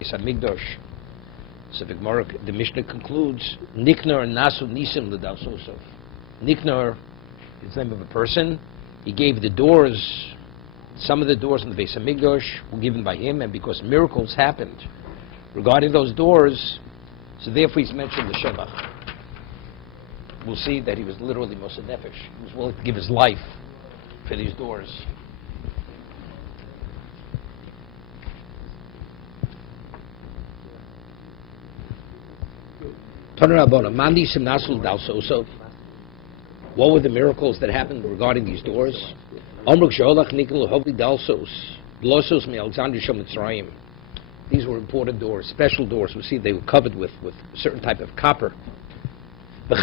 is a Migdosh. So the Mishnah concludes, Niknar Nasu Nisim L'Dal Sosov. Niknar is the name of a person. He gave the doors, some of the doors in the Beis HaMikdash were given by him, and because miracles happened regarding those doors, so therefore he's mentioned the Shevach. We'll see that he was literally Moshe Nefesh. He was willing to give his life for these doors. What were the miracles that happened regarding these doors? These were important doors, special doors. We see they were covered with a certain type of copper. There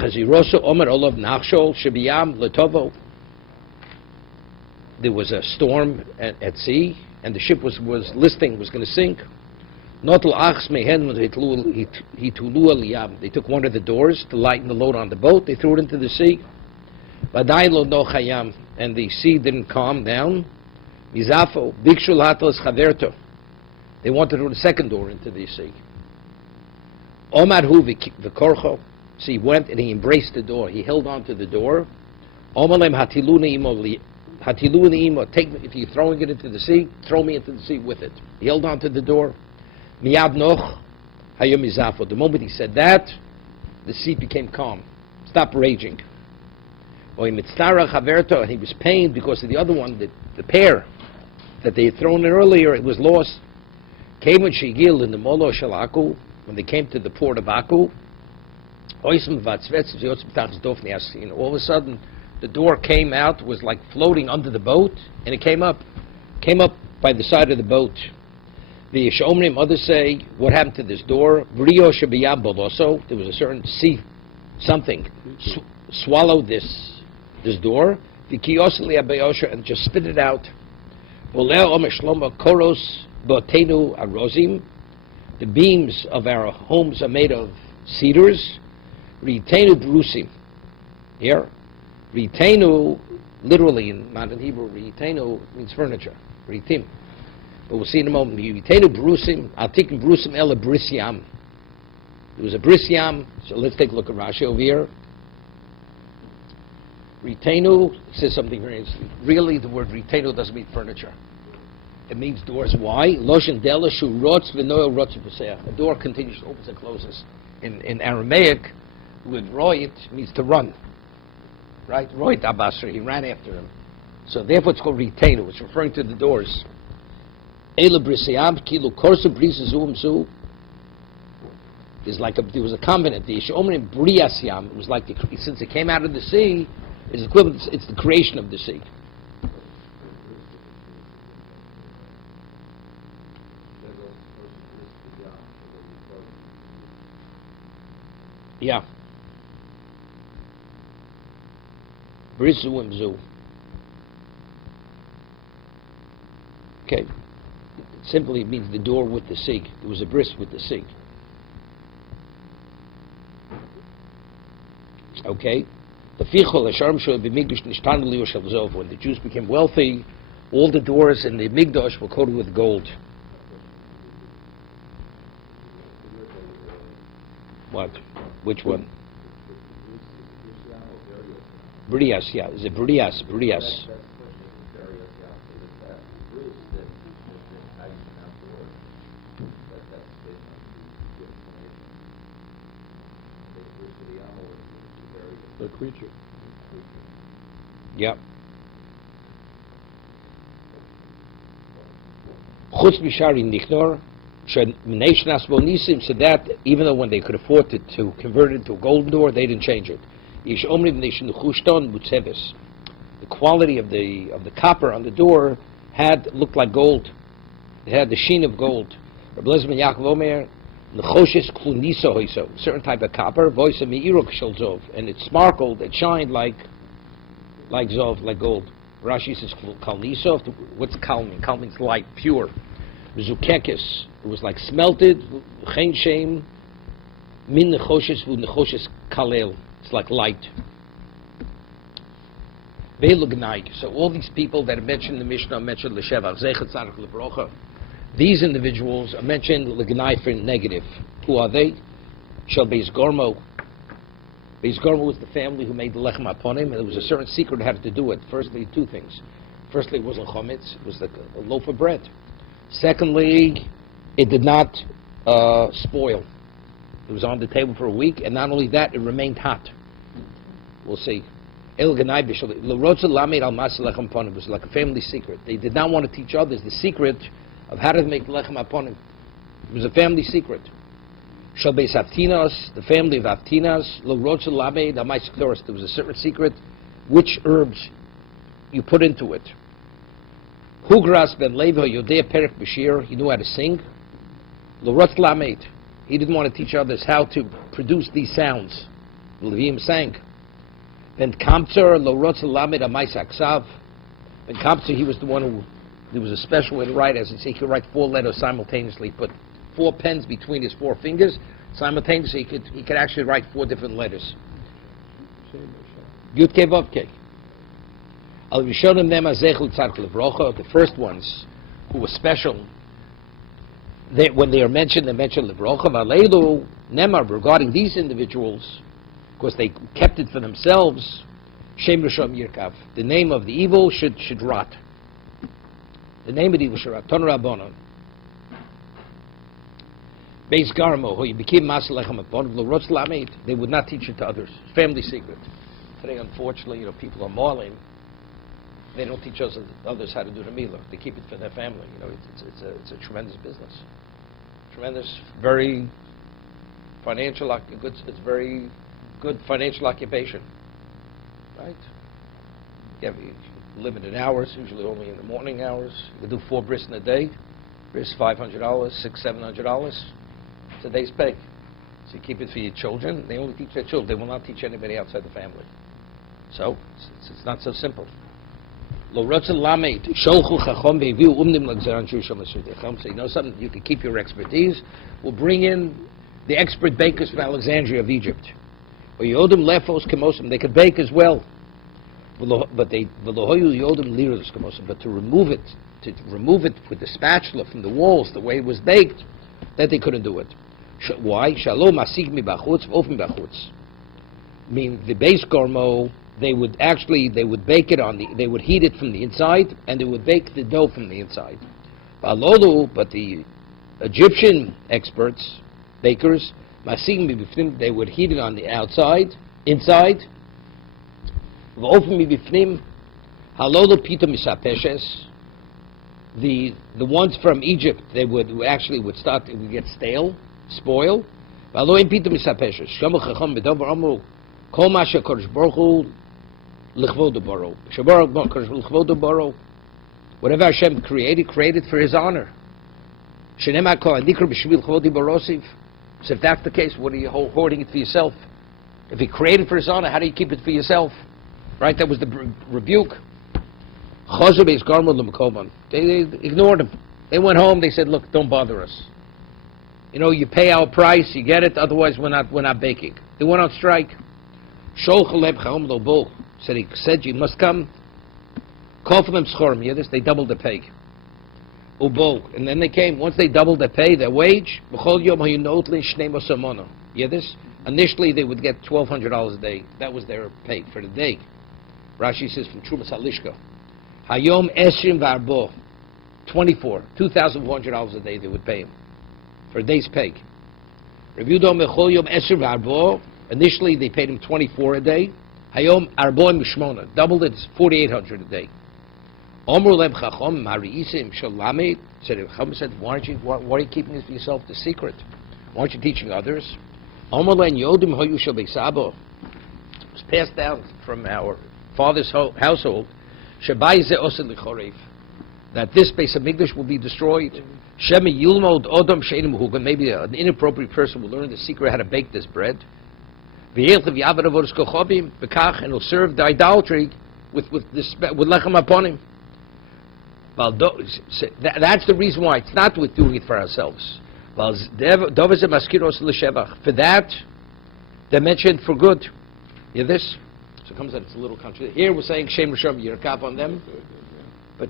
was a storm at sea, and the ship was going to sink. They took one of the doors to lighten the load on the boat. They threw it into the sea. And the sea didn't calm down. They wanted to do the second door into the sea. So he went and he embraced the door. He held on to the door. If you're throwing it into the sea, throw me into the sea with it. He held on to the door. The moment he said that, the sea became calm, stopped raging. And he was pained because of the other one, the pair that they had thrown in earlier, it was lost. When they came to the port of Aku, all of a sudden the door came out, was like floating under the boat, and it came up by the side of the boat. The Shomrim, others say, what happened to this door? There was a certain sea, something, swallowed this door, and just spit it out. The beams of our homes are made of cedars. Ritenu brusim. Here, ritenu, literally in modern Hebrew, ritenu means furniture. Ritim. But we'll see in a moment. Ritenu brusim, atikim brusim ela brisyam. There was a brisyam. So let's take a look at Rashi over here. Ritenu says something very interesting. Really, the word ritenu doesn't mean furniture. It means doors. Why? Loshen dela shu rotz v'noel rotz v'seach. A door continues, opens and closes. In Aramaic, with roit means to run. Right? Roit abasra, he ran after him. So therefore it's called ritenu. It's referring to the doors. Ela brisiyam kilu korsu brisazuim zu. There was a covenant. The Yishomrim briyasyam. It was like since it came out of the sea, it's equivalent. It's the creation of the sea. Yeah. Brizuim zu. Okay. Simply means the door with the sig. There was a bris with the sig. Okay. When the Jews became wealthy, all the doors in the Migdosh were coated with gold. What? Which one? Brias, yeah. Is it Brias? Brias. The creature. Yeah. Chutz b'shari nichnor, so that even though when they could afford to convert it into a golden door, they didn't change it. The quality of the copper on the door looked like gold. It had the sheen of gold. Certain type of copper, and it sparkled, it shined like zov, like gold. Rashi says kalnisov. What's kal mean? Kal means light, pure. Zukekis, it was like smelted. Chen shem min nechoshes vu nechoshes kalel. It's like light. So all these people that are mentioned in the Mishnah mentioned l'shevach, zechet tzarich lebrocha. These individuals are mentioned l'gnai for negative. Who are they? Shel Beis Gormo. Beis Gormo was the family who made the lechem aponim, and there was a certain secret how to do it. Firstly, two things. Firstly, it wasn't chometz; it was like a loaf of bread. Secondly, it did not spoil. It was on the table for a week, and not only that, it remained hot. We'll see. It was like a family secret. They did not want to teach others the secret of how to make lechem aponim. It was a family secret. Shel Beis Avtinas, the family of Avtinas, there was a certain secret, which herbs you put into it. Hugras ben Levi Yodea Perek Bashir, he knew how to sing. L'rotz lamed, he didn't want to teach others how to produce these sounds. Levim sang. Ben Kamtzer L'rotz lamed amais aksav. Ben Kamtzer, he was the one who, there was a special way to write, as he could write 4 letters simultaneously, put 4 pens between his 4 fingers simultaneously. He could actually write 4 different letters. Yud Kei Vav Kei. Al Rishonim Nem Azechel Tzarech Levrocha, the first ones who were special, when they are mentioned, they mention Levrocha. Valeilu Nemar, regarding these individuals, because they kept it for themselves, Shem Rishon Yirkav, the name of the evil should rot. The name of the evil should rot. Ton Rabbanon. Beis Garmo, who you became Masalechem upon, they would not teach it to others. Family secret. Today, unfortunately, people are mauling. They don't teach others how to do the milah. They keep it for their family. It's a tremendous business. Tremendous, very financial. It's very good financial occupation, right? You have limited hours, usually only in the morning hours. You do 4 bris in a day. Bris $500, $600-$700. It's a day's pay. So you keep it for your children. They only teach their children. They will not teach anybody outside the family. So it's not so simple. Lo rotzen lamed sholchu chacham ve'viu umnim l'gzeran shusham l'sudecham. So you know something? You can keep your expertise. We'll bring in the expert bakers from Alexandria of Egypt. Or yodim lefos kemosim. They could bake as well. But to remove it with the spatula from the walls, the way it was baked, that they couldn't do it. Why? Shalom asig mi bachutz, ofen bachutz. Mean the base gormo, they would bake it they would heat it from the inside, and they would bake the dough from the inside. But the Egyptian experts, bakers, masig mi bifnim, they would heat it on the outside, inside. V'ofen mi bifnim, halolo pita misapeshes. The ones from Egypt, they would get stale, spoil. Whatever Hashem created for His honor. So if that's the case, what are you hoarding it for yourself? If He created for His honor, how do you keep it for yourself? Right? That was the rebuke. They ignored him. They went home. They said, "Look, don't bother us. You pay our price, you get it. Otherwise, we're not baking." They went on strike. He said, "You must come. Call for them schorim." Hear this? They doubled the pay. And then they came. Once they doubled their pay, their wage. Hear this? Initially, they would get $1,200 a day. That was their pay for the day. Rashi says from Trumas Halishka. Hayom Esrim Varbo, 24, $2,400 a day they would pay him for a day's pay. Initially they paid him 24 a day. Hayom Arbo Mishmona, doubled it, 4,800 a day. Omru Leb Chachom Mariisim Shalame said, why are you keeping this for yourself the secret? Why aren't you teaching others? Omru Len Yodim Hoyu Shabesabo. It was passed down from our father's household. That this Beis Hamikdash will be destroyed. Maybe an inappropriate person will learn the secret how to bake this bread. And he'll serve the idolatry with lechem upon him. That's the reason why. It's not with doing it for ourselves. For that, they're mentioned for good. Hear this? So it comes out, it's a little contradiction. Here we're saying Shem Rishon, you're a Yirkav on them. But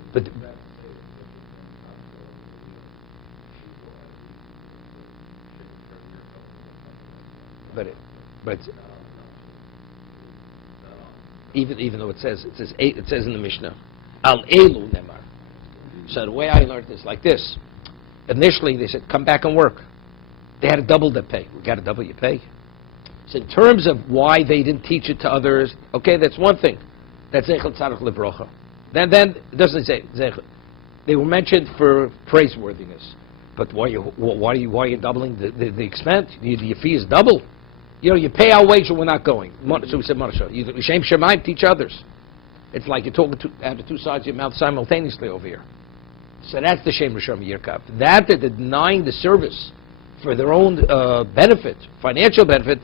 but even though it says in the Mishnah, Al Elu Nemar. So the way I learned is like this. Initially, they said, come back and work. They had to double their pay. We got to double your pay. So in terms of why they didn't teach it to others, okay, that's one thing. That's Zeichel Tzarech Lebrocha. Then it doesn't say Zeichel. They were mentioned for praiseworthiness. But why are you doubling the expense? Your fee is double. You pay our wage and we're not going. So we said, you Shem Shemaim, teach others. It's like you're talking out of two sides of your mouth simultaneously over here. So that's the Shem Rishon Yirkav. That they're denying the service for their own benefit, financial benefit,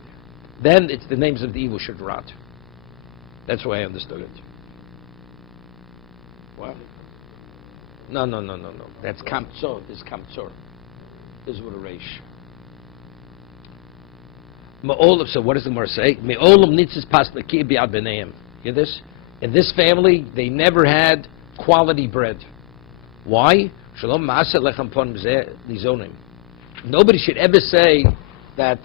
then it's the names of the evil Shadrat. That's why I understood it. What? No. That's Kamtsor. This is Kamtsor. This is what a Reish. So what does the Gemara say? Me'olam nitzis pas l'ki bi'ad b'neim. Hear this? In this family, they never had quality bread. Why? Shalom ma'aseh lechem pon lizonim. Nobody should ever say that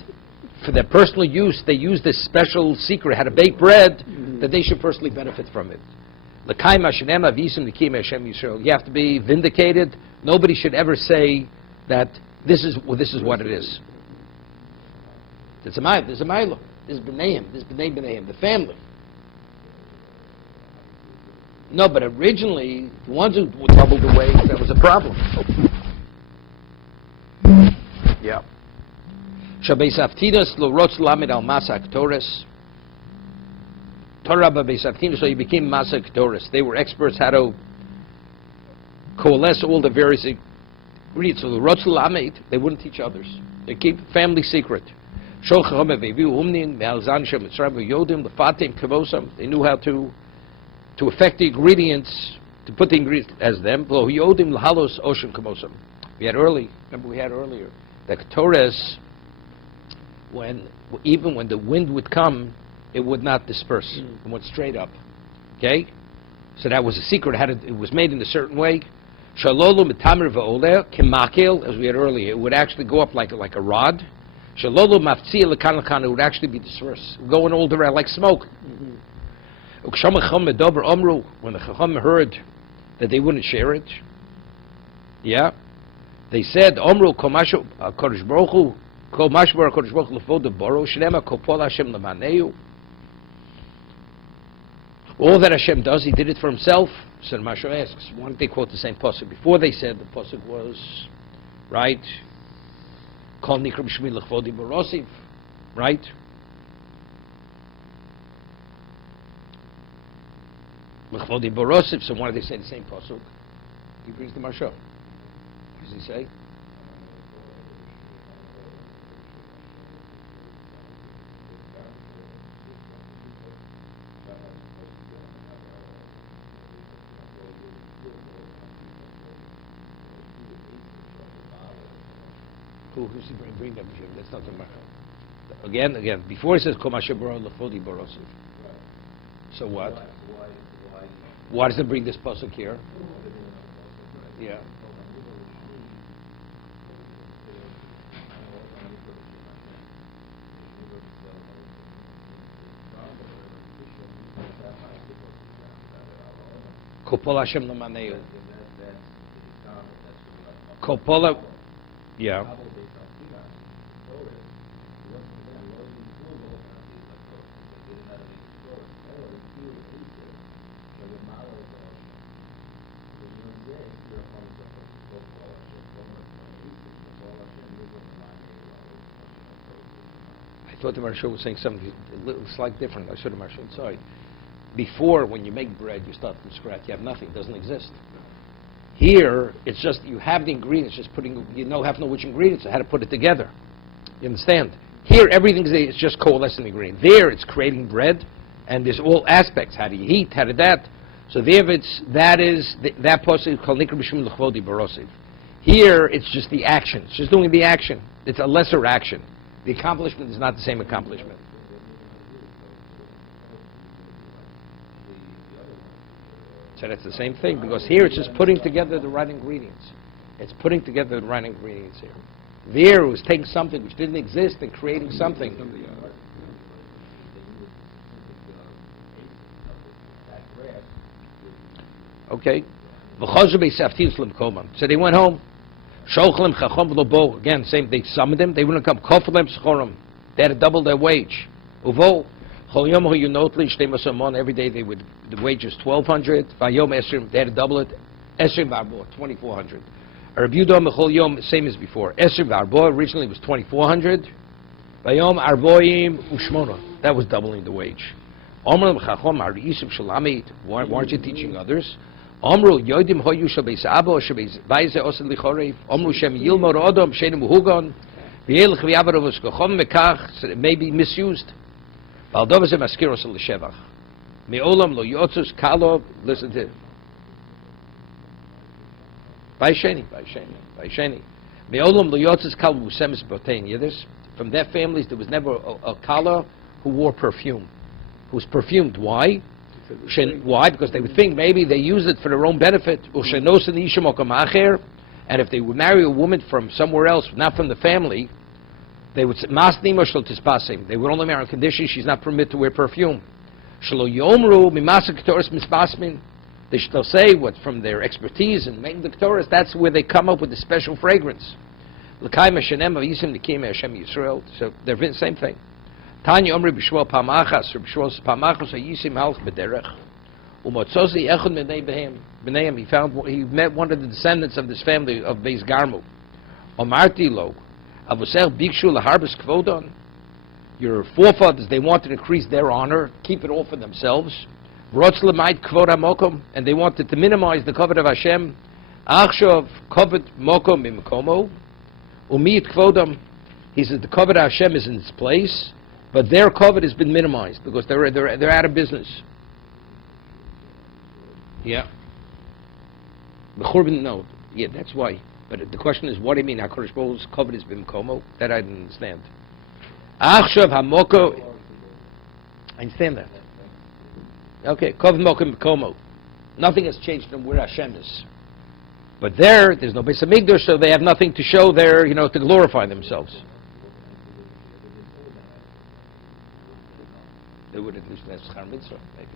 for their personal use, they use this special secret, how to bake bread, that they should personally benefit from it. You have to be vindicated. Nobody should ever say that this is what it is. There's a mile. This is B'naiim. This is B'nai, the family. No, but originally, the ones who doubled the wage, that was a problem. Yeah. Shabeis Aftinas lo rotz lamed al masak Torres. Torah Beis Aftinas, so he became masak Torres. They were experts how to coalesce all the various ingredients. So the rotz lamed, they wouldn't teach others. They keep family secret. They knew how to affect the ingredients, to put the ingredients as them. We had earlier that Torres, even when the wind would come, it would not disperse. It went straight up. Okay? So that was a secret. It was made in a certain way. Shalolu mitamer va'oleh kemakel, as we had earlier, it would actually go up like a rod. Shalolu maftzia lekan lekan, it would actually be dispersed, going all around like smoke. When the Chacham heard that they wouldn't share it, they said, Omru komashu kodesh baruch hu, komash bar kodesh baruch hu lefod baro, shnema kopol Hashem lemaneu. All that Hashem does, He did it for Himself. So the Masha asks, why don't they quote the same pasuk? Before they said the pasuk was, right, Kol nikram shmi lechvodi barosiv, right? Lechvodi barosiv, so why do they say the same pasuk? He brings the Masha. What does he say? Who's he bring that? That's not the Masha. Again, before he says Kol Masha Baro Lechvodi barosiv. So what? Why does it bring this pasuk here? Yeah. Kopol Hashem lemaneu. Kopola. Yeah. I thought the Maharsha was saying something a little slight different. I should have Maharsha. Sorry. Before, when you make bread, you start from scratch. You have nothing. It doesn't exist. Here, it's just you have the ingredients. Just putting. Have to know which ingredients, how to put it together. You understand? Here, everything's there. It's just coalescing the ingredient. There, it's creating bread, and there's all aspects. How do you heat? How do that? So there, that pasuk called nikra b'shum l'chvodi barosiv. Here, it's just the action. It's just doing the action. It's a lesser action. The accomplishment is not the same accomplishment. So that's the same thing, because here it's just putting together the right ingredients. It's putting together the right ingredients here. There was taking something which didn't exist and creating something. Okay. So they went home. Again, same. They summoned them. They wouldn't come. They had to double their wage. Every day the wage was 1,200. They had to double it. 2,400. Same as before. Originally was 2,400. That was doubling the wage. Why aren't you teaching others? Amru yodim hoyu shabeis abo shabeis vayze osen lichorei. Amru shem yilmor odom shenim hugon. V'yelch v'yavarov uskochom mekach. It may be misused. V'aldov ze maskiros l'shevach. Me'olam lo yotzus kalo. Listen to it. Vaysheni. Me'olam lo yotzus kalo musemis botein. You hear this? From their families, there was never a kala who wore perfume. Who was perfumed. Why? Why? Because they would think maybe they use it for their own benefit. And if they would marry a woman from somewhere else, not from the family, they would say, they would only marry on condition she's not permitted to wear perfume. They'll say what from their expertise in making the Ketores, that's where they come up with the special fragrance. So they're the same thing. Tanya Omri B'Shmuel Pamachas, or B'Shmuel Pamachas, Yisim Halch B'derech, Umotzozi Echad B'neihem. He met one of the descendants of this family of Beis Garmu. Omarti Lo, Avosech Bikshu Laharbis Kvodon. Your forefathers, they wanted to increase their honor, keep it all for themselves. Rotz L'mayit Kvod HaMokom, and they wanted to minimize the covet of Hashem. Achshav Kovet Mokom Imkomo, Umiyit Kvodom. He says the covet of Hashem is in its place. But their covet has been minimized because they're out of business. Yeah. No. Yeah, that's why. But the question is, what do you mean? HaKadosh Baruch Hu's covet has been komo? That I didn't understand. Achshav hamoko. I understand that. Okay, kovet mokom komo. Nothing has changed from where Hashem is. But there's no Beis Hamikdash, so they have nothing to show there, to glorify themselves. They would at least have schar mitzvah, maybe.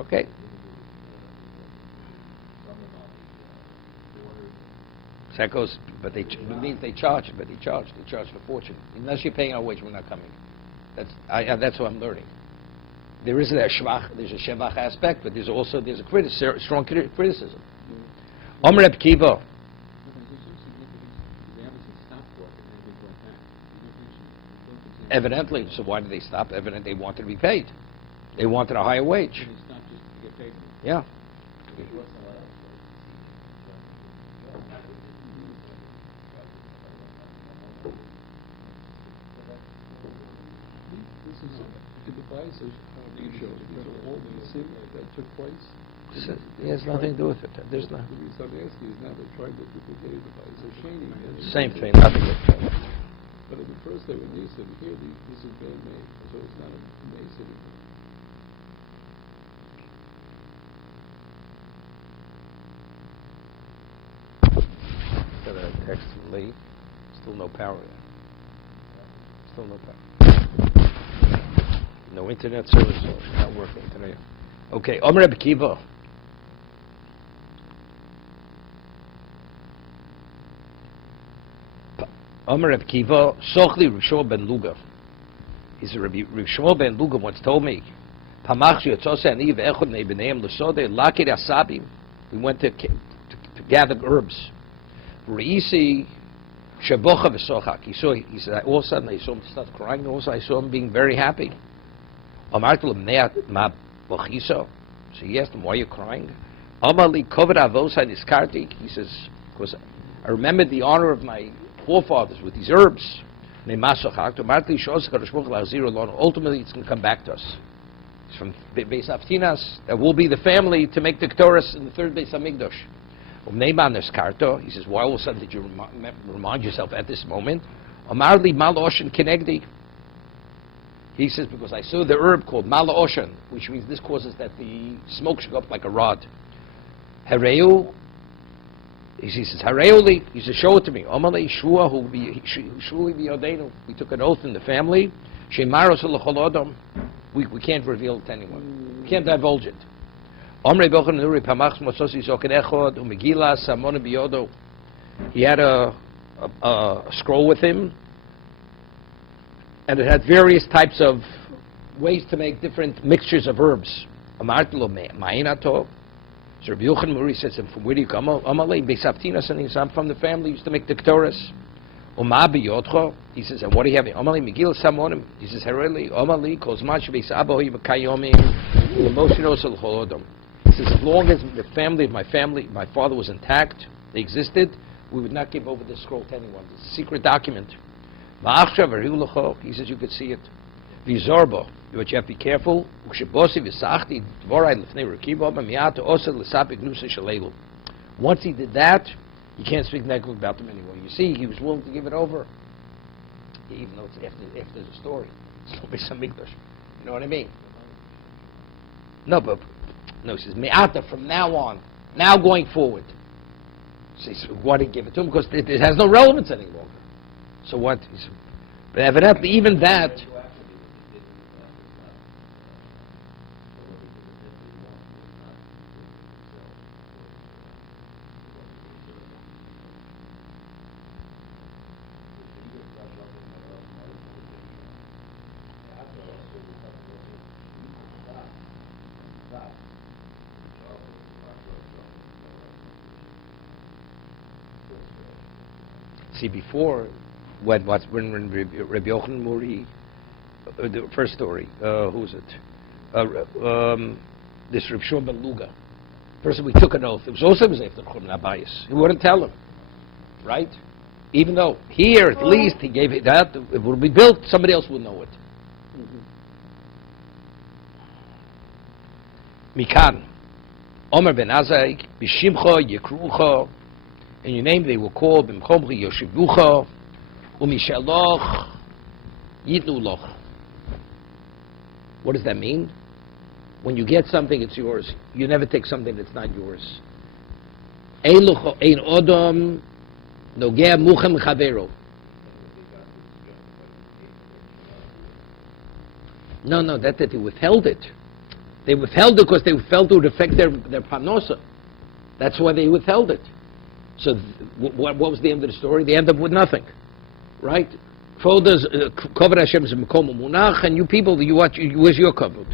Okay. Sekos, but it means they charge. But they charge a fortune. Unless you're paying our wage, we're not coming. That's what I'm learning. There is a shvach, there's a shevach aspect, but there's a strong criticism. Omer Reb Kiva. Evidently, so why did they stop? Evidently, they wanted to be paid. They wanted a higher wage. Yeah. That took place. It has nothing to do with it. There's no. The reason I'm asking is now they're trying to duplicate the sheni. Same thing. Nothing with that. But at the first they were Nisim. Here, this is Ben May, so it's not a May city. Got a text from Lee. Still no power yet. Still no power. No internet service, so it's not working today. Okay, Omer Reb Kiva. Omer Reb Kiva, Sochli Reb Shmuel ben Luga. He said, Reb Shmuel ben Luga once told me, we went to gather herbs. He said, all of a sudden I saw him start crying, also I saw him being very happy. So he asked him, why are you crying? He says, because I remembered the honor of my forefathers with these herbs. Ultimately, it's going to come back to us. It's from Beis Avtinas, that will be the family to make the Ketores in the third Beis Hamikdash. He says, why all of a sudden did you remind yourself at this moment? He says, because I saw the herb called Mala Oshan, which means this causes that the smoke should go up like a rod. Hereu He says, Hareoli, he says, show it to me. Amalei Shua, who Shuli Biyodenu. We took an oath in the family. Shemaros L'chol Adam. We can't reveal it to anyone. We can't divulge it. Omrei Bochen Nuri Pamach Mososi Soken Echod Umegila Samona Biyodo. He had a scroll with him, and it had various types of ways to make different mixtures of herbs. Amartelo Ma'inato. So Rabbi Yochanan Muri says, from where do you come? Amalei Beisaptinas, and he says, I'm from the family used to make the Ketores. Uma Biyotcho. He says, and what do you have? Amalei Megillah Samonim. He says, Hereli, Amalei, Kozmach Beisabohi B'Kayomi, Emotionos Al-Holodom. He says, as long as the family of my father was intact, they existed, we would not give over this scroll to anyone. It's a secret document. He says, you could see it. Vizorbo. But you have to be careful. Once he did that, you can't speak negatively about them anymore. You see, he was willing to give it over, even though it's after the story. It's some English. You know what I mean? No, he says, Me'ata, from now on, now going forward. So he says, why did he give it to him? Because it has no relevance any longer. So what? He said, but evidently, even that. See, before, when Rabbi Yochanan Muri, the first story, who's it? This Rav Shua ben Luga. Person we took an oath. It was also after Chum Nabayis. He wouldn't tell him, right? Even though here, at least, he gave it that, it would be built, somebody else would know it. Mikan, Omer ben Azai, Bishimcha, Yekrucha, in your name they will call B'mchomchi Yoshivucha, Umishaloch, Yitnuloch. What does that mean? When you get something, it's yours. You never take something that's not yours. Ein Odom Nogea Muchem Chavero. No, that they withheld it. They withheld it because they felt it would affect their panosa. That's why they withheld it. So what was the end of the story? They end up with nothing, right? Kavod Hashem is Mekom Munach, and you people, where's your kavod?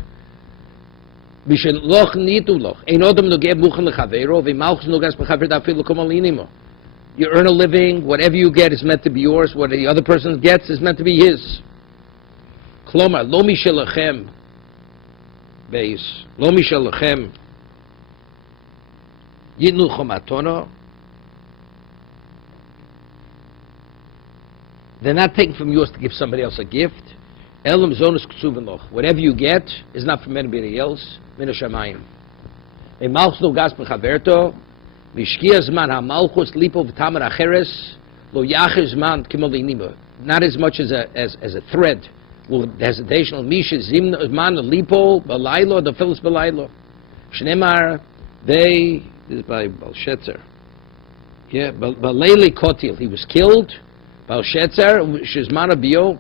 Bishen loch nitu loch. Ein odom nogeh muchen lechavero, v'malchus nogas bechaver dafil l'kom alinimo. You earn a living. Whatever you get is meant to be yours. What the other person gets is meant to be his. Klomar lo mishelachem beis lo mishelachem yitnu chomatona. They're not taking from yours to give somebody else a gift. Elam zonus ksuvenloch. Whatever you get is not from anybody else. Min hashamayim. A malchus no gas bechaverto. V'shkia zman ha-malchus lipo v'tamer acheres lo yacher zman kimolinimo. Not as much as a thread. Well, hesitational misha zman lipo balaylo the phyllis balaylo. Shnemar they. This is by Balshetzer. Yeah, Baleli Kotil. He was killed. Balshetzer shizmana bio.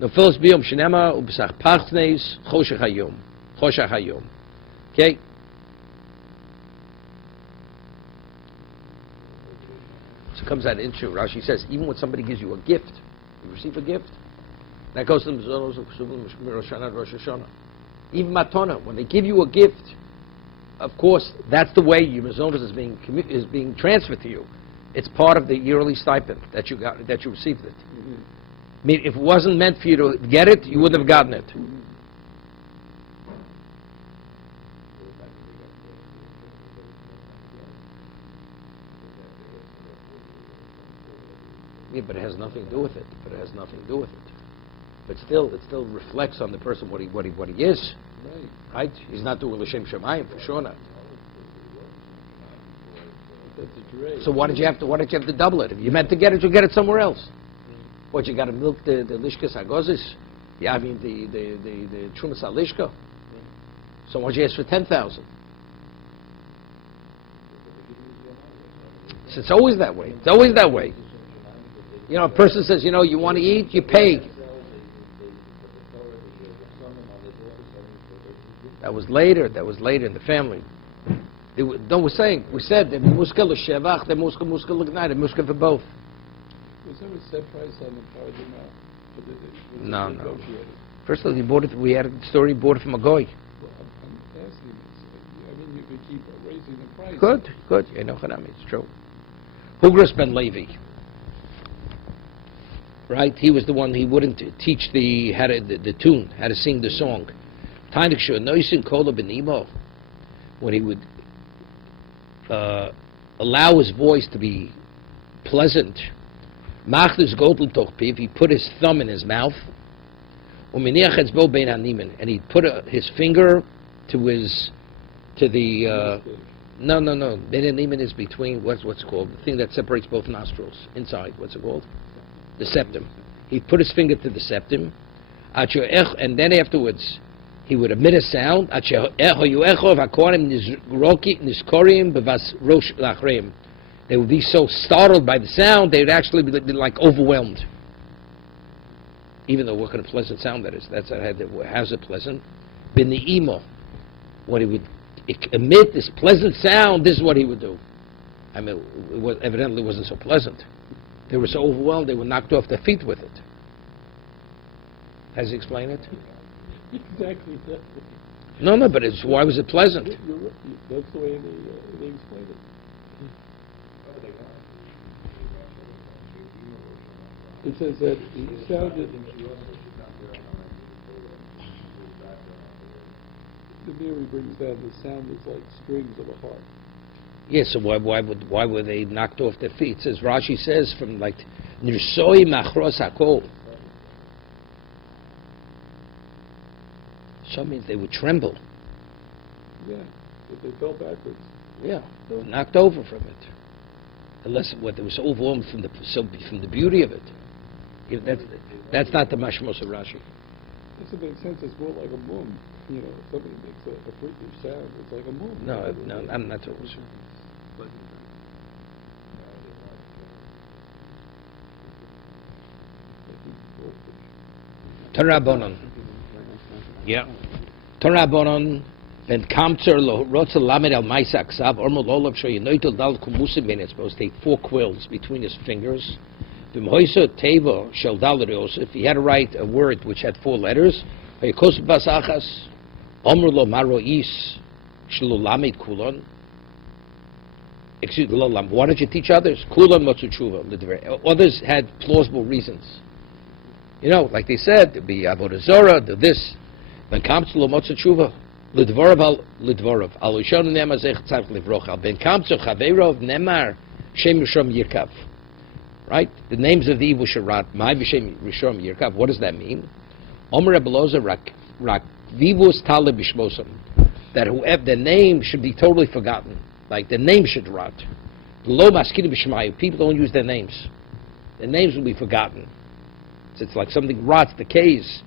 The phyllis biom shnema ubsach parchnes choshech hayom. Choshech hayom. Okay. So it comes out into Rashi says, even when somebody gives you a gift, you receive a gift. That goes to the Mizonos of Rosh Hashanah. Even Matona, when they give you a gift, of course, that's the way your Mizonos is being transferred to you. It's part of the yearly stipend that you got, that you received it. Mm-hmm. I mean, if it wasn't meant for you to get it, you wouldn't have gotten it. Mm-hmm. Yeah, but it has nothing to do with it. But still, it still reflects on the person what he is. Right? He's not doing l'shem shamayim for sure not. So why did you have to double it? If you meant to get it, you get it somewhere else. What, you got to milk the lishkas agozis? Yeah, I mean the trumas alishka. So why did you ask for 10,000? It's always that way. It's always that way. You know, a person says, you know, you want to eat, you pay. That was later. That was later in the family. We said the muska l'shevach, the muska l'gnai, the muska for both. Was there a set price on the car now? No. First of all, he bought it. We had a story. He bought it from a goy. Well, I'm asking. I mean, you could keep raising the price. Good. You know, it's true. Hugras ben Levi. Right? He was the one. He wouldn't teach the tune, how to sing the song. When he would allow his voice to be pleasant, he put his thumb in his mouth, and he put his finger to the no. Ben Haniman is between what's it called, the thing that separates both nostrils inside. What's it called? The septum. He put his finger to the septum, and then afterwards he would emit a sound. They would be so startled by the sound, they would actually be like overwhelmed. Even though what kind of pleasant sound that is. How's it pleasant? Bin the emo. When he would emit this pleasant sound, this is what he would do. I mean, evidently it wasn't so pleasant. They were so overwhelmed, they were knocked off their feet with it. Has he explained it? Exactly. No, but why was it pleasant? You're right. That's the way they explain it. It says that he sounded. The Mary brings down the sound is like strings of a harp. Yes, so why were they knocked off their feet? It says Rashi says from like Nirsoi Machros Hakol. So it means they would tremble. Yeah, if they fell backwards. Yeah, they were knocked over from it. Unless they were so overwhelmed from the beauty of it. That's not the mashmos of Rashi. Doesn't make sense. It's more like a mum. You know, if somebody makes a freakish sound, it's like a mum. No, I'm not talking about. Tarabonon. Yeah. Tarabonon. When Kamzer Rotzel Lamed al Maisa Aksav, Ormol Olav Shoy Noitel Dal Kumusim Ben, it's supposed to take 4 quills between his fingers. V'mhoisa Teva Shel Dal Yosef, he had to write a word which had 4 letters. V'yekos Basachas, Omr Lo Marois Shelo Lamed Kulon. Excuse me, why don't you teach others? Kulon Motzu Tshuva. Others had plausible reasons. You know, like they said, there'd be Avodah Zorah, do this. When Kamzer Lo Motzu Tshuva. Lidvorov Alushon Nemar Zech Tzarch Livrocha Ben Kamzer Chaverov Nemar Shem Rishom Yirkav. Right? The names of the evil Sharat, My Vishem Rishom Yirkav. What does that mean? Omer Beloza Rak Vivus Tale Bishmosam. That whoever the name should be totally forgotten. Like the name should rot. Lo Maskini Bishmayu. People don't use their names. Their names will be forgotten. It's like something rots, decays,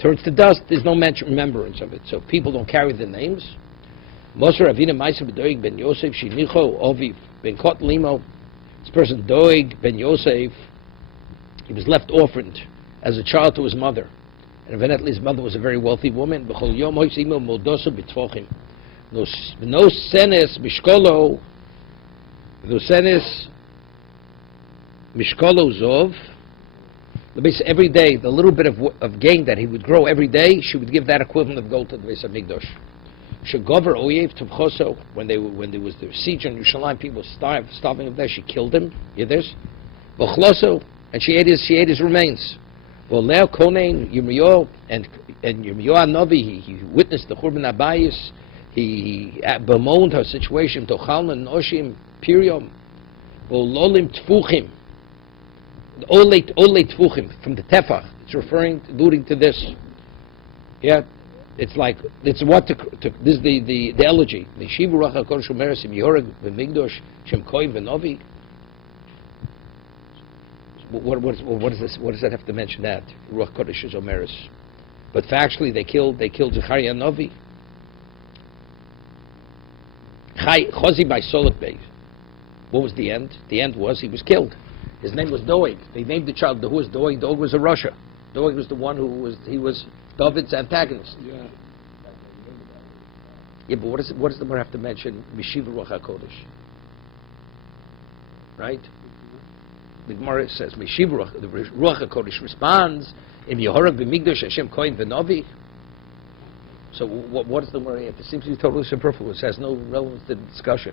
turns to dust. There's no remembrance of it. So people don't carry the names. Moshe Ravina Ma'aser B'Doig Ben Yosef Shinicho Oviv Ben Kot Limo. This person Doig Ben Yosef, he was left orphaned as a child to his mother, and evidently his mother was a very wealthy woman. B'chol Yom Hoisimo Modoso B'Tfochim. No senes Mishkolo. No senes Mishkolo Zov. Every day, the little bit of gain that he would grow every day, she would give that equivalent of gold to the Beis Hamikdash. Shegover Oyev Tuvchoso, when there was the siege on Yerushalayim, people were starving of that. She killed him. You hear this? V'chloso, and she ate his remains. V'oleo Konein Yirmiyahu, and Yirmiyahu Novi, he witnessed the Churban Abayis. He bemoaned her situation. Tochalna Noshim Pirium, V'ololim Tfuchim. Ole Tfuchim from the Tefach. It's alluding to this. Yeah, it's like this is the elegy. The Shivu Racha Kol Shomeres Im Yoreg V'Migdosh Shem Koy V'Novi. What is this? What does that have to mention that? Ruach Kodesh is Omeres. But factually, they killed Zechariah Novi. Chosi by Solot Beis. What was the end? The end was he was killed. His name was Doeg. They named the child. Who was Doeg? Doeg was a Russia. Doeg was the one he was David's antagonist. Yeah. Yeah, but what does the Gemara have to mention? Mishiva Ruach HaKodesh. Right? The Gemara says, Mishiva Ruach, the Ruach HaKodesh responds, Im Yehorav b'migdash Hashem Kohen v'Novi. So what is the Gemara? It seems to be totally superfluous. It has no relevance to the discussion.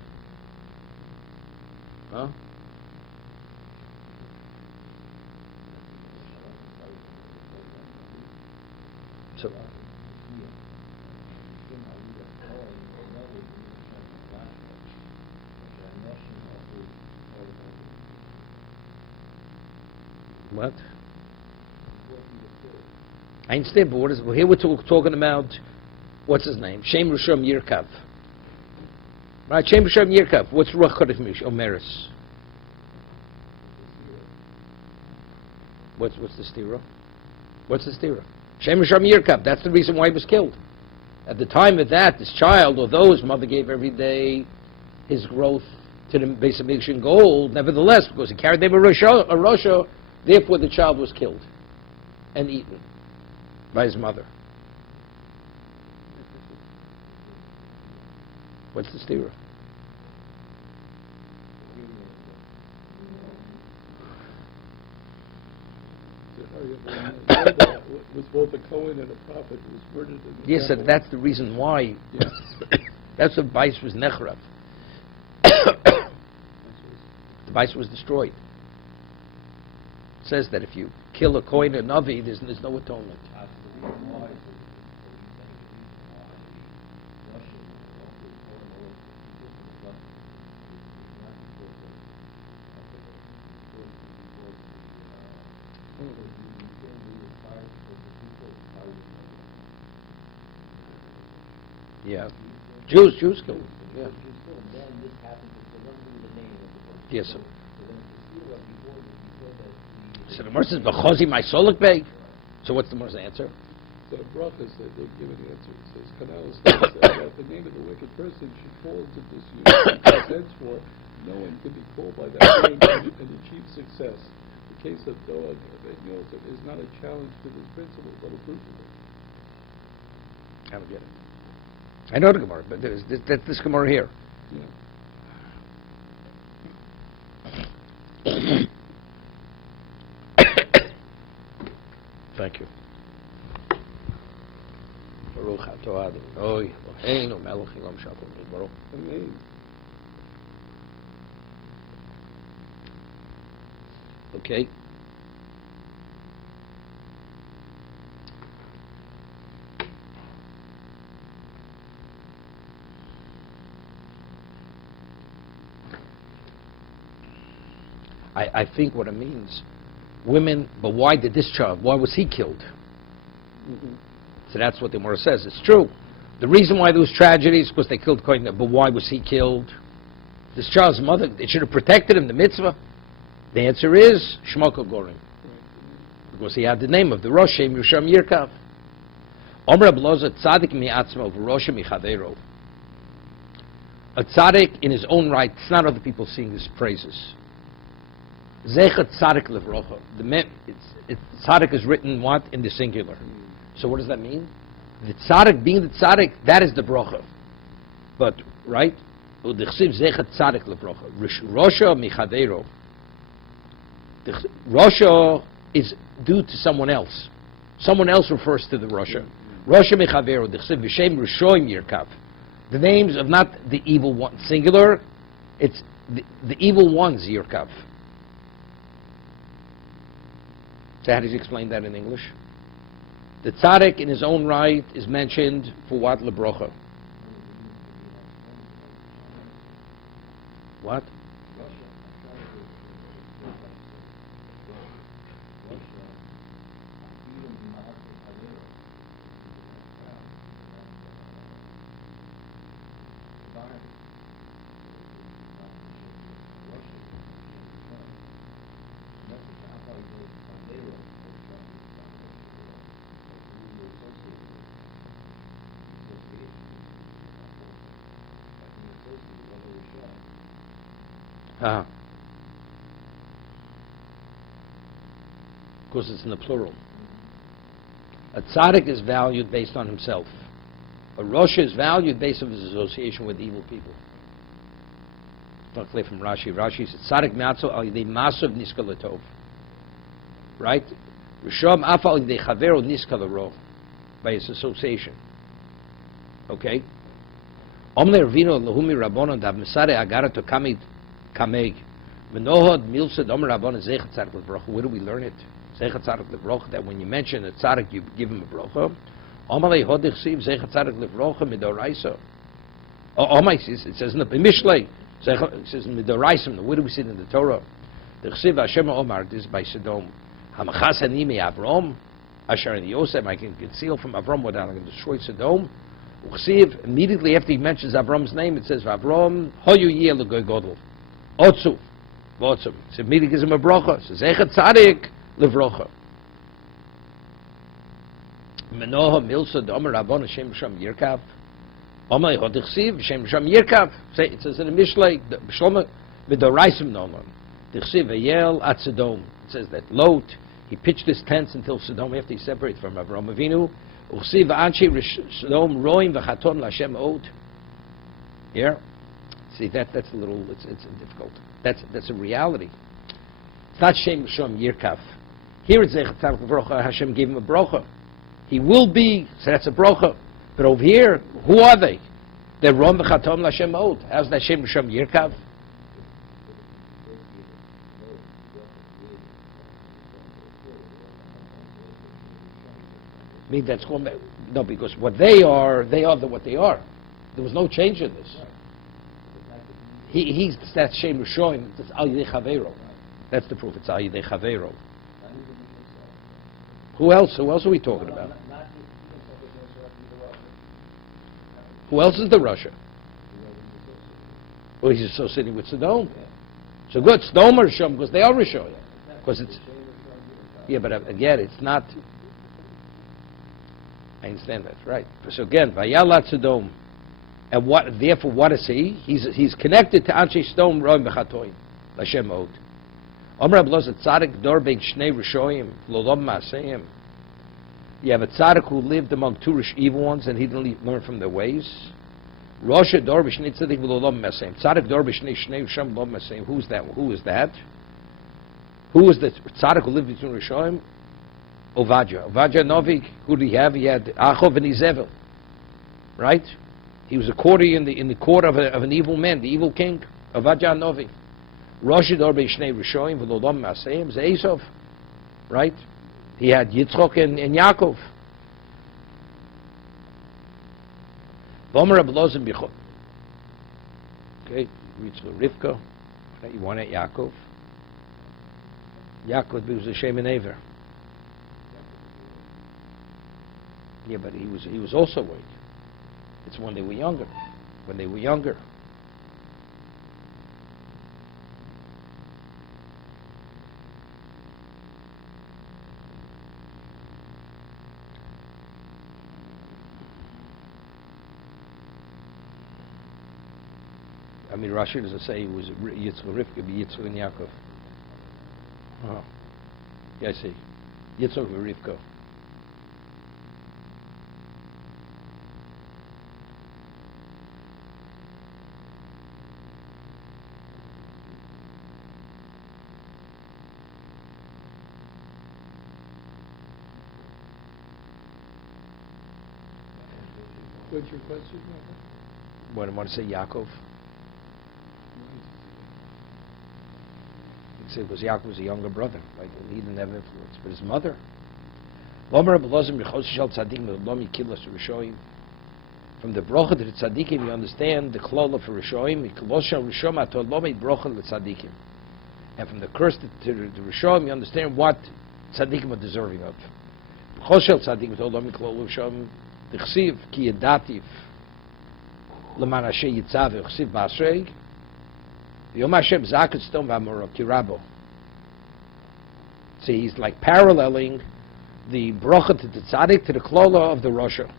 Huh? So, what? I understand, but what is here we're talking about? What's his name? Shem Rishon Yirkav. Right, Shem Rishon Yirkav. What's Ruach Kodesh Mish Omeris? What's the stira? What's the stira? Shem Rishon Yirkav. That's the reason why he was killed. At the time of that, this child, although his mother gave every day his growth to the base of Mikdash in gold, nevertheless, because he carried them a Rasha, therefore the child was killed and eaten by his mother. What's the stira? Was both a Cohen and a prophet who was murdered in the Yes, temple. that's the reason why. Yes. That's what Bais was Nechrav. The Bais was destroyed. It says that if you kill a Kohen or Navi, there's no atonement. Yeah. Jews killed him. Yeah. Yes, sir. So the Gemara says, "B'chozi my solik beg." So what's the Gemara's answer? So Bracha said they give an answer. It says, Canal says that the name of the wicked person should fall into disuse, because henceforth no one can be called by that name and achieve success. The case of Doeg and Yosef is not a challenge to this principle, but a proof of it. I don't get it. I know the Gemara, but there's this Gemara here. Yeah. Thank you. Baruch atah Adonai. Oy, Eloheinu melech haolam shalom. Baruch. Amen. Okay. I think what it means, women, but why did this child, why was he killed? Mm-hmm. So that's what the Gemara says. It's true. The reason why there was tragedies because they killed Kohen, but why was he killed? This child's mother, it should have protected him, the mitzvah. The answer is Shmoko Gorim. Because he had the name of the Rosh Shem Yusham Yirkav. Omer Abloza Tzadik mi'atzmo v'Rosh mi'chaveiro. A tzaddik in his own right, it's not other people seeing his praises. Zecha tzaddik levrocha. Tzaddik is written what? In the singular. So what does that mean? The tzaddik, being the tzaddik, that is the brocha. But, right? U'dichsiv zecha tzaddik levrocha. Rosha michadeiro. Rosha is due to someone else. Someone else refers to the Rosha. Rosha michadeiro. Dichsiv v'shem rishoim yirkav. The names of not the evil one, singular, it's the evil ones yirkav. So how does he explain that in English? The tzaddik in his own right is mentioned for what? Lebrocha. What? Because it's in the plural. A tzaddik is valued based on himself. A Rosh is valued based on his association with evil people. It's not clear from Rashi. Rashi says, tzaddik me'atzo al yidei masav niska l'tov. Right? Rishom af al yidei chavero niska l'ro. By his association. Okay? Omner vino lahumi rabbonon dav mesare agarato kamid kameg. Menohod milsed omer rabbonon zeichat tzaddik l'brocha. Where do we learn it? Zeichat tzaddik l'brocha, that when you mention a tzaddik, you give him a brocha. Omalei hodich siv zeichat tzaddik l'brocha midoraisa. It says in the Mishlei. It says in midoraisa. Where do we see it in the Torah? The chsiv Hashem Omar, this is by Sodom. Hamachas animi Avrom. Asher and Yosef, I can conceal from Avram what I'm going to destroy Sodom. Uchsiv, immediately after he mentions Avram's name, it says, Avram, hoyu yeh l'goy godel. Otsu. Otsu. So immediately gives him a bracha. It says, Echat tzadik l'vrocha. Menoha milsa d'omer Rabbon Hashem Sham Yirkav. Omay hodichsiv Hashem Sham Yirkav. It says in the Mishlei, Shlomo, Midoraisim Noman. Dichsiv Ayel at Sodom. It says that Lot, he pitched his tents until Sodom after he separated from Avram Avinu. Uchsiv Anshi Sodom Roim v'chaton l'Hashem Od. Here, see that's a little it's difficult. That's a reality. It's not Shem Shom Yirkav. Here it's Zeichat Tzaddik L'Brocha. Hashem gave him a brocha. He will be, so that's a brocha. But over here, who are they? They're Roim v'chaton l'Hashem Od. How's that Shem Shom Yirkav? I mean, that's going back. No, because what they are what they are. There was no change in this. That's Shem Rishoim. It's Al Yidei Chavero. That's the proof. It's Al Yidei Chavero. Who else? Who else are we talking about? Who else is the Russia? Well, he's associating with Sodom. So good, Sodom or Rishon, because they are Rishoim. Because it's but again, it's not. I understand that, right? So again, Vayalat Sodom, and therefore what is he? He's connected to Anshe Sodom Roim B'Chatoim, L'Shem Od. Omer Abloz Tzadik Dor Bein Shnei Rishoyim Lolom Ma'aseim. You have a tzaddik who lived among two evil ones and he didn't learn from their ways. Rosh Dor B'Shnei Tzadik Lolom Ma'aseim. Tzaddik Dor B'Shnei Shnei Rishon Lolom Ma'aseim. Who's that? Who is that? Who is the tzaddik who lived between Rishoyim? Ovadia Novi, who did he have? He had Achov and Izevel, right? He was a courtier in the court of an evil man, the evil king. Ovadia Novi. Rosh Dor B'Shnei Rishoyim v'Lolom Ma'aseim Zeisov, right? He had Yitzchok and Yaakov. Vomer Abelozim Bichot. Okay, reads Rivka. You want it, Yaakov. Yaakov was a Shem and Aver. Yeah, but he was also weak. It's when they were younger. When they were younger. I mean, Rashi doesn't say he was Yitzchak Rivka, but Yitzchak and Yaakov. Oh. Yeah, I see. Yitzchak and Rivka. What's your question? What I want to say, Yaakov. You say because Yaakov was a younger brother, right? And he didn't have influence, but his mother. From the bracha to the tzaddikim, you understand the klala for Rishoim. And from the curse to the Rishoim, you understand what tzaddikim are deserving of. D'chsiv ki yedativ l'man Hashem yitzav d'chsiv b'asrei v'yom Hashem zaket stom v'amoro ki rabo. See, he's like paralleling the bracha to the tzaddik to the klola of the Rosha.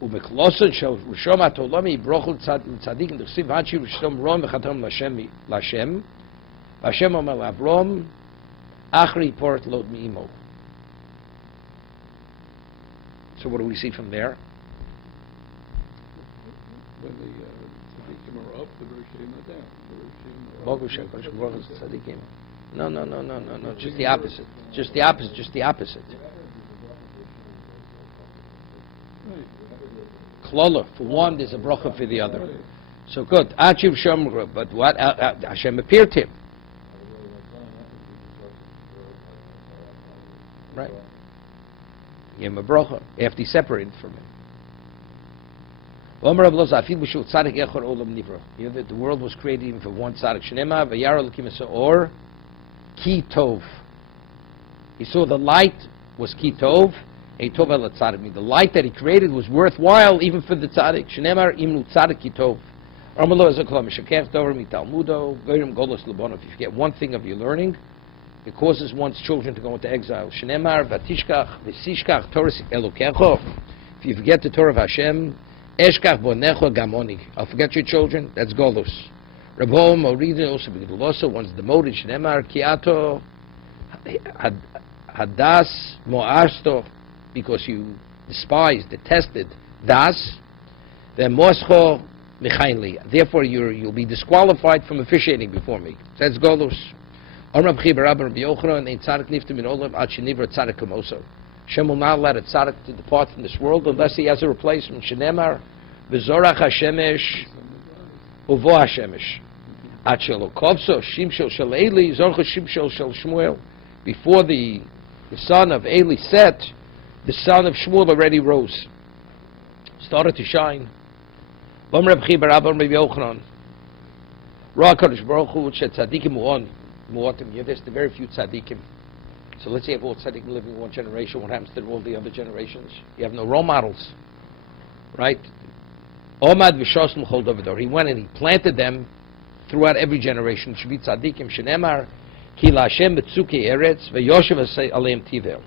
U'meklosen shel Rishom atolami bracha l'tzaddik d'chsiv hachi rishom rom v'chatom l'Hashem Hashem Omer Avram, Achri Port Lod Mi'imo. So what do we see from there? When the tzaddikim are up, the Roshim are down. The Roshim are up. No. Just the opposite. Just the opposite. Right. Klola, for one, there's a bracha for the other. Right. So good. Achiv Shomra, but what? Hashem appeared to him. Right. Yom bracha, after he separated from him. You know that the world was created even for one tzaddik. Shnema v'yara l'kim or ki tov. He saw the light was ki tov. The light that he created was worthwhile even for the tzaddik. Shnemar imnu tzaddik ki tov. If you get one thing of your learning, it causes one's children to go into exile. Shnemar vatishkach v'sishkach Torah elokecho. If you forget the Torah of Hashem, eshkach bonecho gamonig. I'll forget your children. That's golus. Rabbo Morida also begduloso. One's demoted. Shnemar kiato hadas mo'ashto. Because you despised, detested das, then moscho michainli. Therefore, you'll be disqualified from officiating before me. That's golus. Hashem will not let a tzaddik to depart from this world unless he has a replacement. Shenemar v'zorach hashemesh uvo hashemesh. Ad shelo kovso shimshel shel Eli zorcha shimshel shel Shmuel. Before the son of Eli set, the son of Shmuel already rose, started to shine. There's the very few tzaddikim. So let's say if all tzaddikim living in one generation, what happens to all the other generations? You have no role models, right? Omad v'shosm hold over there. He went and he planted them throughout every generation. Should be tzaddikim shenemar ki la'Hashem b'tzuki eretz v'yoshev aleim tivel.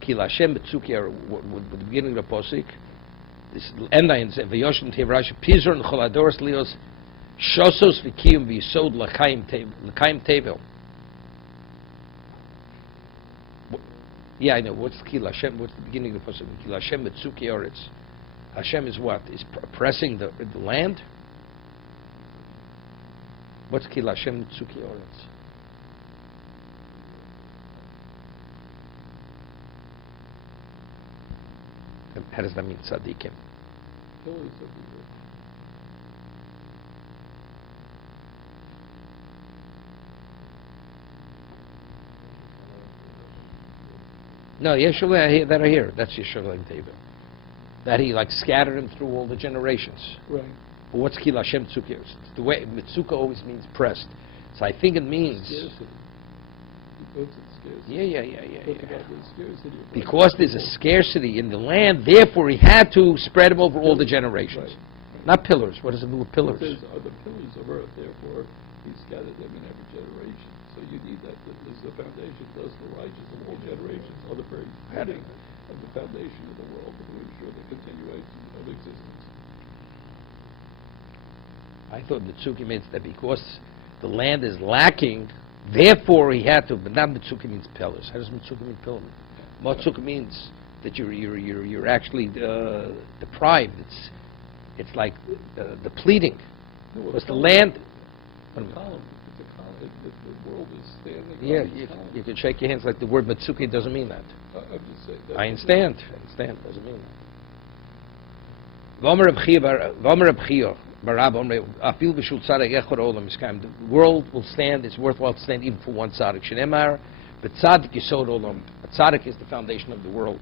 Ki la'Hashem b'tzuki eretz. With the beginning of the posik, this end line says v'yoshev tivrash pizor n'choladoros lios shosos v'kiyum v'yisod l'chaim tevel. Yeah, I know. What's Ki Hashem? What's the beginning of the pasuk? Ki Hashem b'tzuki eretz. Hashem is what? Is oppressing the land? What's Ki Hashem b'tzuki eretz? How does that mean tzaddikim? No, Yeshua that are here. That's Yeshua and David. That he like scattered them through all the generations. Right. But what's Ki Lashem Tzukir? The way Mitzuka always means pressed. So I think it means. Scarcity. Yeah. Because there's a scarcity in the land, therefore he had to spread them over all the generations. Right. Not pillars. What does it mean with pillars? It says are the pillars of earth, therefore he scattered them in every generation. So you need that as the foundation, thus the righteous of all generations are the very beginning of the foundation of the world to ensure the continuation of existence. I thought Mitzuki means that because the land is lacking, therefore he had to, but not Mitzuki means pillars. How does Mitzuki mean pillars? Mitzuki means that you're actually deprived. It's like depleting. Because the land. The world is standing. Yeah, you can shake your hands like the word Mitzuki doesn't mean that. I'm just saying that. I understand. It doesn't mean that. The world will stand, it's worthwhile to stand even for one tzaddik. Shenemar, but tzaddik yisod olam. A tzaddik is the foundation of the world,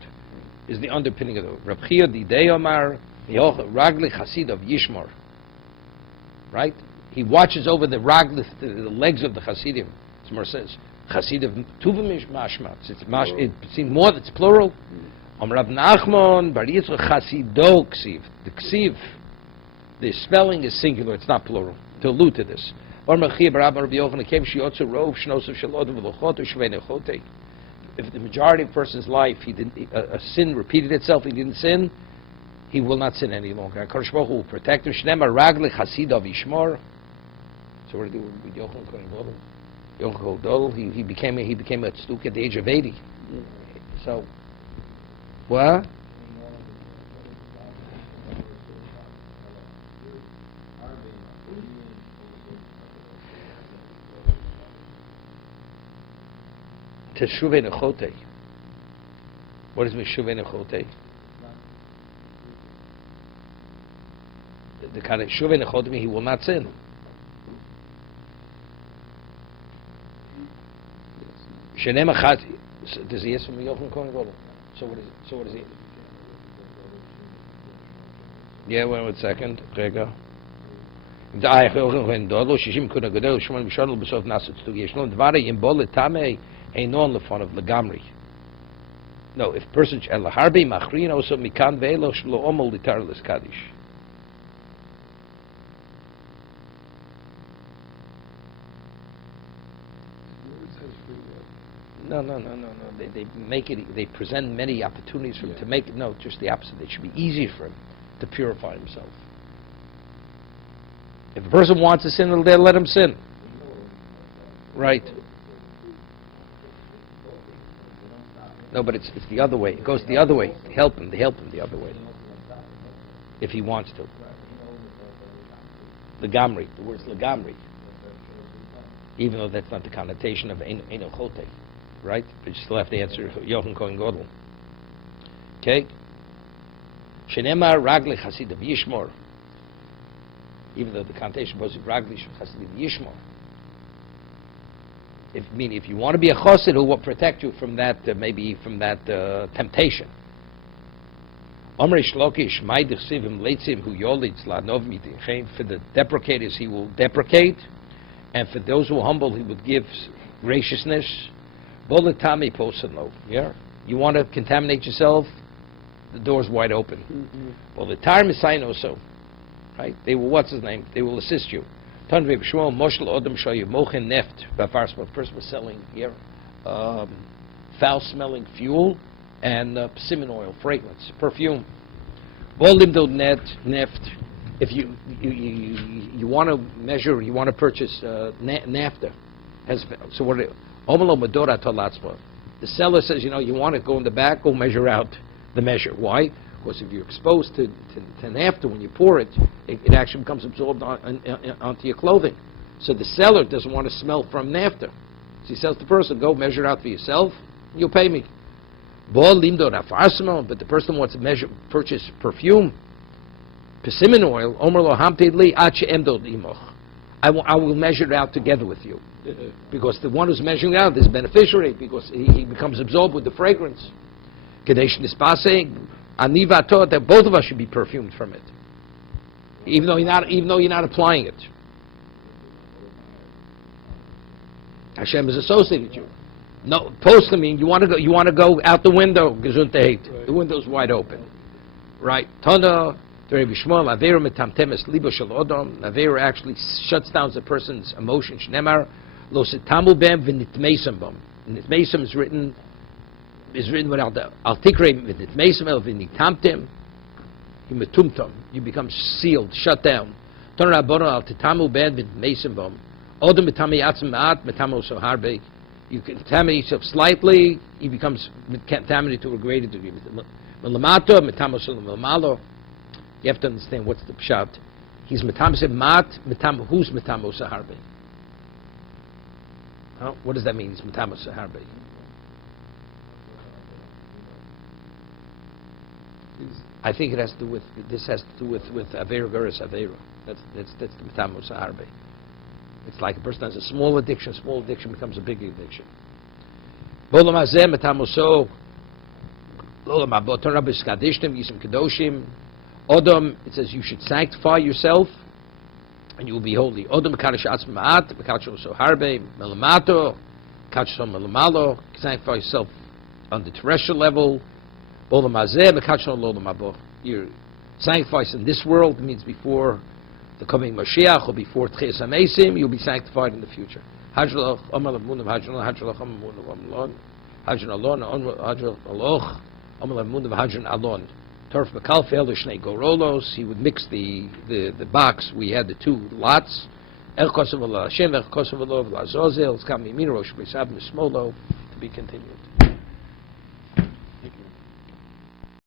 is the underpinning of the world. Rab Chia didei omar, ragli chasid of Yishmar. Right? He watches over the ragli, the legs of the chasidim. As Mar says, chasidim tuvim mashma. It seems more, it's plural. Rav Nachman bar Yitzchak chasido ksiv. The ksiv, the spelling is singular, it's not plural, to allude to this. If the majority of a person's life, a sin repeated itself, he didn't sin, he will not sin any longer. HaKadosh Baruch Hu will protect him. Shnema ragli chasidav yishmor. So what do we do with Yochanan Kohen Gadol? Yochanan Kohen Gadol, he became a tzeduk at the age of 80. So, what? Teshuvei nechotei. What does Meshuvei nechotei? The kind of Shuvei nechotei, he will not sin. Shenem achat. Does he yes from Yochanan Kohen Gadol? So what is it? So what is he? Yeah, one second. Rega. Da Yochanan Kohen Gadol, Shishim Kohen Gadol, Shimon Mishadol B'sof Nasut Tzeduk. Yeshnon Dvarei Im Bol Tamei. No, if person elaharbi machrin also mikan ve'elo shlo omol litar l'skadish. No. They make it. They present many opportunities for him to make it. No, just the opposite. It should be easy for him to purify himself. If a person wants to sin, they'll let him sin. Right. No, but it's the other way. It goes the other way. They help him the other way. If he wants to. Legamri. The word's legamri. Even though that's not the connotation of Eino Chote. Right? But you still have to answer Yochanan Kohen Gadol. Okay? Shenema ragli chasidav yishmor. Even though the connotation was ragli chasidav yishmor. If you want to be a chassid who will protect you from that, maybe from that temptation. For the deprecators, he will deprecate, and for those who are humble, he would give graciousness. Yeah, you want to contaminate yourself, the door's wide open. Well, the time is sign also, right? They will. What's his name? They will assist you. What the person was selling here, foul-smelling fuel and persimmon oil, fragrance, perfume. If you want to measure, you want to purchase naphtha. So what? The seller says, you want to go in the back, go measure out the measure. Why? Because if you're exposed to naphtha when you pour it, it actually becomes absorbed onto your clothing. So the seller doesn't want to smell from naphtha. So he tells the person, go measure it out for yourself, you'll pay me. But the person wants to purchase perfume, persimmon oil, I will measure it out together with you. Because the one who's measuring it out is beneficiary, because he becomes absorbed with the fragrance. Aniva taught that both of us should be perfumed from it, even though you're not applying it. Hashem is associated with you. No, postamine. You want to go out the window. Gesundheit. Right. The window's wide open. Right. Tana. Avera actually shuts down the person's emotion. Shnemar lo setamu bem v'nitmeisam bam. Nitmeisam is written without the al tikre v'nitmeisam el v'nitamtem. You become sealed, shut down. Tana rabbanon al tetamu bem v'nitmeisam bam. Odom mitami atzim ma'at mitamo so harbe. You contaminate yourself slightly, he becomes contaminated to a greater degree. Melamato mitamo so melamalo. You have to understand what's the pshat. He's metamos mat mitamo. Who's mitamo so harbe? What does that mean? He's mitamo so harbe. I think it has to do with avera veris avera. That's the mitamo so harbe. It's like a person has a small addiction becomes a big addiction. Odom, it says you should sanctify yourself and you will be holy. Odom sanctify yourself on the terrestrial level. You're sanctified in this world, means before the coming Mashiach or before Tchias HaMeisim, you'll be sanctified in the future. Hajralach, Amal Amunam, Hajralach, Amunam, Hajran Alon, Hajran Aloch, Amal Amunam, Hajran Alon. Turf Mekalfel, Shnei Gorolos. He would mix the box. We had the two lots. El Kosovo La Hashem, El Kosovo La Azozel, Skam Yimino, Rosh B'Sav Smolo, to be continued.